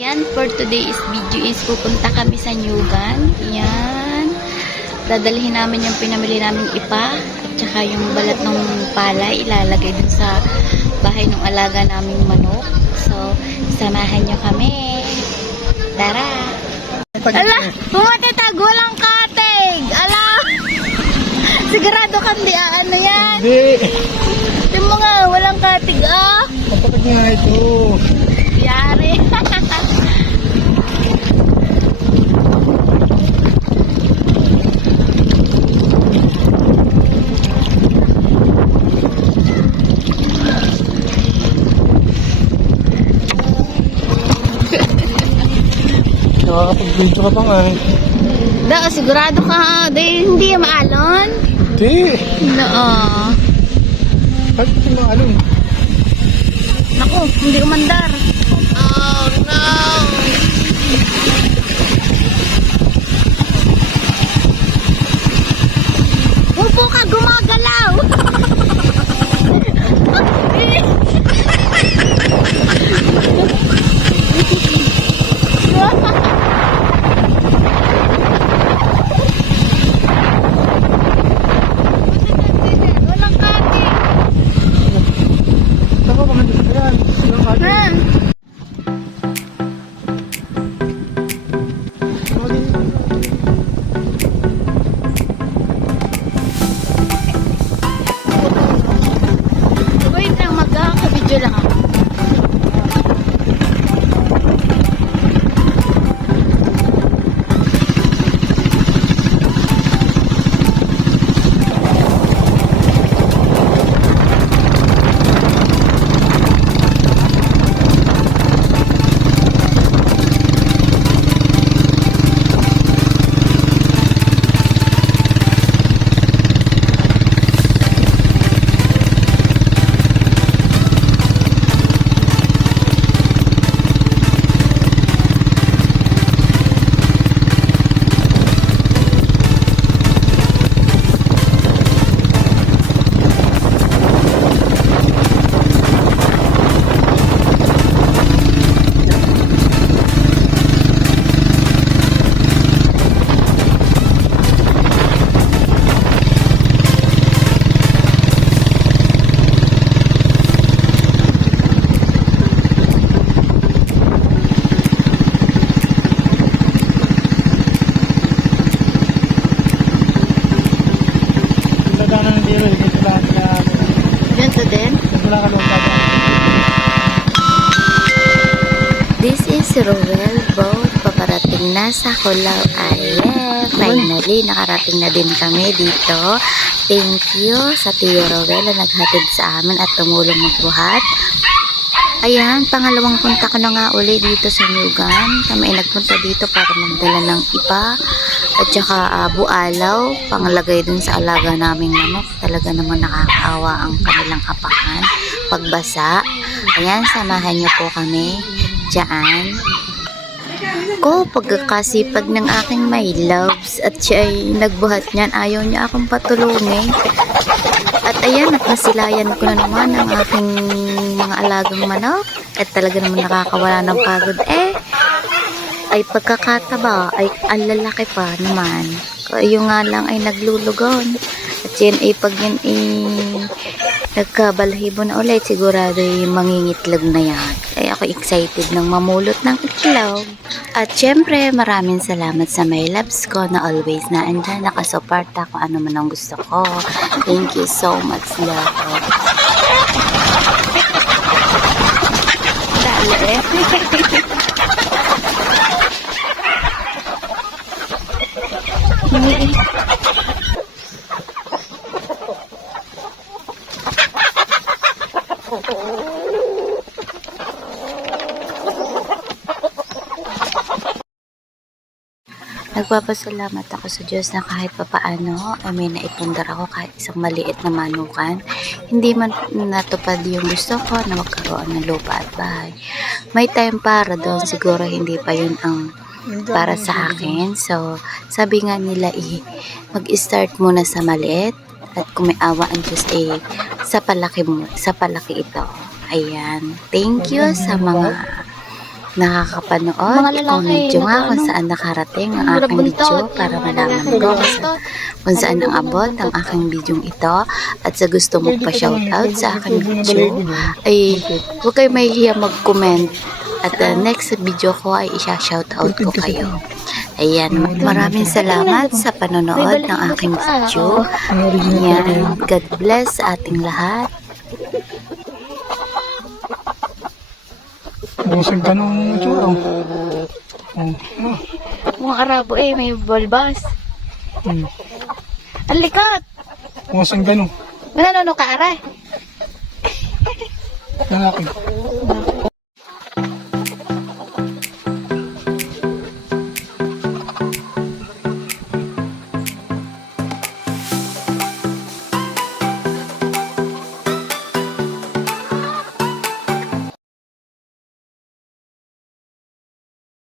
Yan, for today's video is pupunta kami sa Nyugan. Yan. Dadalhin namin yung pinamili namin ipa at saka yung balat ng palay ilalagay dun sa bahay ng alaga naming manok. So, samahan nyo kami. Tara! Ala! Pumatitag! Walang katig! Ala! Sigurado ka hindi ano yan? Hindi. Yung mga walang katig Kapatid nga ito. Yari! Nakakapag-video ka pa nga eh. Sigurado ka, hindi yung maalon? Hindi. No. Bakit hindi maalon? Naku, hindi umandar. Oh no! Upo ka, gumagalaw! Walang kati. Saka ba nandito ka yan? Walang kati. Ha? Wait lang, magkaka-video lang ako. Dadaanan ng dito. Dito lang sila. Ganito din? Dito lang kalungkad. This is Rowell Boat. Paparating na sa Culaw Island. Finally, nakarating na din kami dito. Thank you sa Tio Rowell na naghatid sa amin at tumulong magbuhat. Ayan, pangalawang punta ko na nga uli dito sa Nyugan. Kami ay nagpunta dito para magdala ng ipa at saka bualaw, panglagay dun sa alaga naming manok. Talaga naman nakakaawa ang kanilang apakan pagbasa. Ayan, samahan niyo po kami dyan. Ko, pagkakasipag ng aking my loves at siya ay nagbuhat niyan, ayaw niya akong patulungin. At ayan, at nasilayan ko na naman ang aking mga alagang manok. At talaga naman nakakawala ng pagod. Ay pagkakataba, ay ang lalaki pa naman. Yung nga lang ay naglulugon. At yan ay pag yan ay nagkabalahibo na ulit, sigurado ay mangingitlog na yan. Ay ako excited ng mamulot ng itlog. At syempre, maraming salamat sa my loves ko na always na andyan, nakasuporta kung ano man ang gusto ko. Thank you so much, love. Dali. Nagpapasalamat ako sa Diyos na kahit papaano ay may naipundar ako kahit isang maliit na manukan. Hindi man natupad yung gusto ko na magkaroon ng lupa at bahay. May time para doon, siguro hindi pa yun ang para sa akin. So, sabi nga nila mag-start muna sa maliit at kung may awa ang Diyos sa palaki ito. Ayan. Thank you sa mga nakakapanood, Mga lalaki, i-comment nyo nga kung nag-ano, saan nakarating ang aking nagbuntot, video para malaman ko kung saan ang abot ang aking video ito. At sa gusto mo pa shoutout sa aking video, ay huwag kayo mahihiya mag-comment. At next video ko ay isa-shoutout ko kayo. Ayan, maraming salamat sa panonood ng aking video. Ang original talaga yan. Ayan, God bless sa ating lahat. Busog ka nung tsura. Oh. Mga Arabo may balbas. Hmm. Ang likat. Busog ka nung Mananono ka, aray. lalaki.